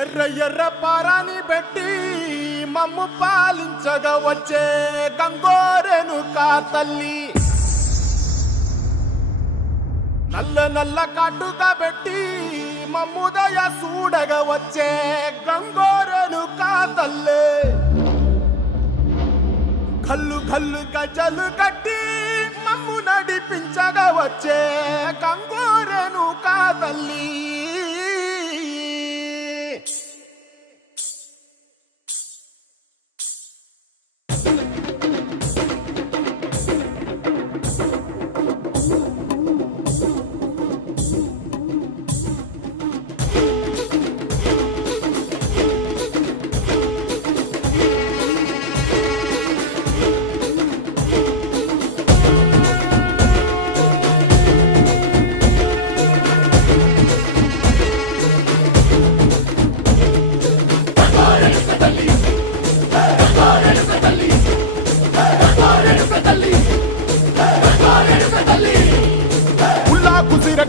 ఎర్ర ఎర్ర పారాని పెట్టి మమ్ము పాలించగా వచ్చే గంగోరెను కా తల్లి, నల్ల నల్ల కాటుగా పెట్టి మమ్ముదయ చూడగా వచ్చే గంగోరెను కా తల్లి, కల్లు కల్లు గజలు కట్టి మమ్ము నడిపించగా వచ్చే గంగోరెను కా తల్లి.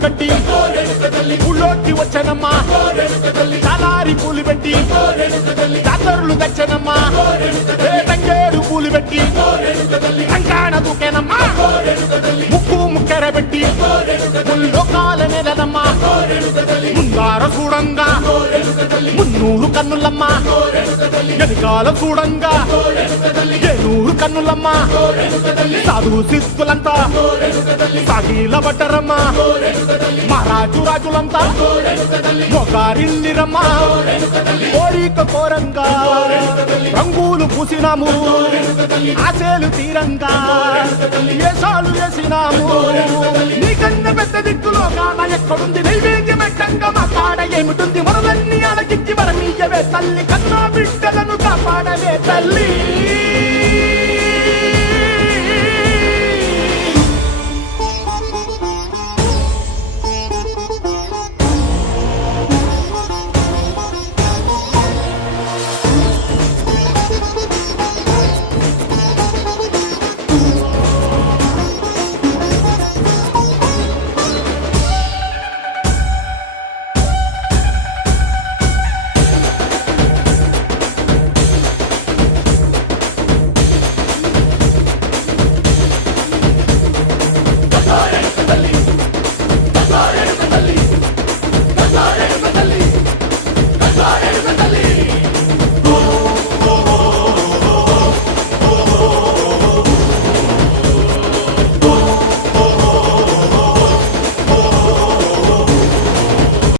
కట్టి ఊళ్ళోకి వచ్చనమ్మా, చాలారి పూలు పెట్టి జాతరులు తెచ్చనమ్మా, తంగేడు పూలు పెట్టి కంకాణ దూకేనమ్మా, ముక్కు ముక్కెర పెట్టి ముల్లోకాల నెలనమ్మా, ముందార చూడంగా మున్నూరు కన్నులమ్మా, వెనుకాల చూడంగా ఏనూరు కన్నులమ్మా, సాధు సిద్ధులంతా సాగిల బట్టరమ్మా, మహారాజు రాజులంతా మొగారిల్లిరమ్మా, కోరిక కోరంగా రంగులు పూసినాము, ఆశలు తీరంగా వేషాలు వేసినాము, నీకన్నా పెద్ద దిక్కులో కాన ఎక్కడుంది, నైవేద్యం ఎట్టంగా మా కాడ ఏమిటుంది, మనలన్నీ అడగిచ్చి వరమీయవే తల్లి, కన్నా బిడ్డలను కాపాడవే తల్లి.